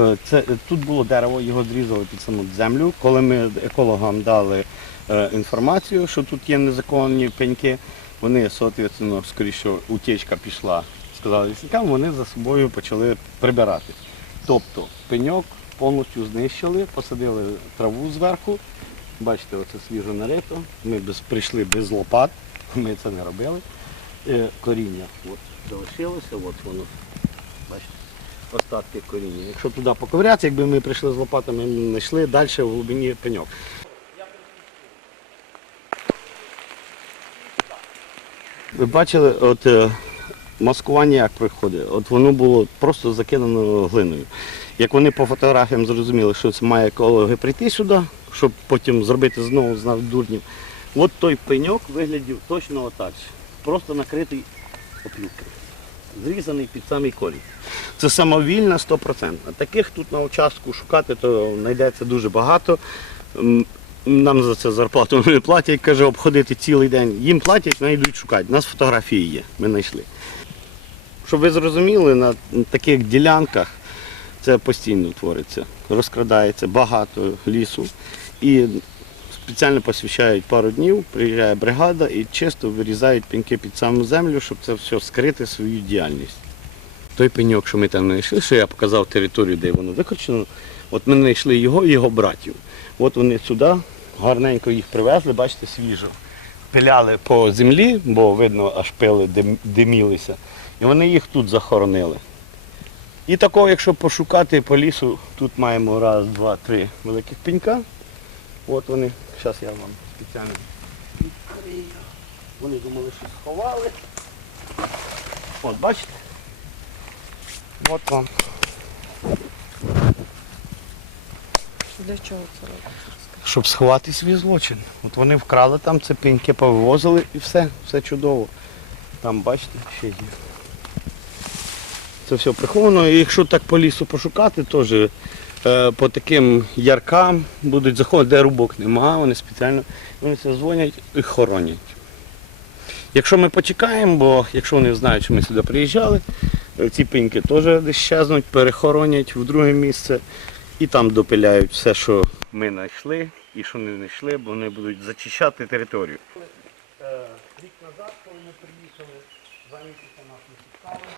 Е, Це, тут було дерево, його зрізали під саму землю. Коли ми екологам дали е, інформацію, що тут є незаконні пеньки, вони, соответственно, скоріше, утечка пішла, сказали лісникам, вони за собою почали прибирати. Тобто пеньок повністю знищили, посадили траву зверху. Бачите, оце свіжо нарито. Ми без, прийшли без лопат, ми це не робили. Е, коріння от, залишилося, от воно. Бачите, остатки коріння. Якщо туди поковирятися, якби ми прийшли з лопатами, ми знайшли далі в глибині пеньок. Ви бачили, от е, маскування як проходить? От воно було просто закидано глиною. Як вони по фотографіям зрозуміли, що це має екологи прийти сюди, щоб потім зробити знову з нас дурнів. От той пеньок виглядів точно отак. Просто накритий оплюткою. Зрізаний під самий корінь. Це самовільна 100%. Таких тут на участку шукати, то знайдеться дуже багато. Нам за це зарплату не платять, каже, обходити цілий день. Їм платять, вони йдуть шукати. У нас фотографії є, ми знайшли. Щоб ви зрозуміли, на таких ділянках це постійно твориться. Розкрадається багато лісу. І спеціально посвящають пару днів, приїжджає бригада і чисто вирізають пеньки під саму землю, щоб це все скрити свою діяльність. Той пеньок, що ми там знайшли, що я показав територію, де воно викорчено, от ми знайшли його і його братів. От вони сюди гарненько їх привезли, бачите, свіжо. Пиляли по землі, бо видно, аж пили димілися. І вони їх тут захоронили. І такого, якщо пошукати по лісу, тут маємо раз, два, три великих пенька. От вони, зараз я вам спеціально відкрию. Вони думали, що сховали. От, бачите? От вам. Для чого це робиться? Щоб сховати свій злочин. От вони вкрали там це пеньки, повивозили і все, все чудово. Там, бачите, ще є. Це все приховано. І якщо так по лісу пошукати, теж по таким яркам будуть заходити, де рубок нема, вони спеціально вони це дзвонять і хоронять. Якщо ми почекаємо, бо якщо вони знають, що ми сюди приїжджали, е, ці пеньки теж десь щезнуть, перехоронять в друге місце і там допиляють все, що ми знайшли і що не знайшли, бо вони будуть зачищати територію. Рік назад, коли ми приїхали, два місяці нас не пускали.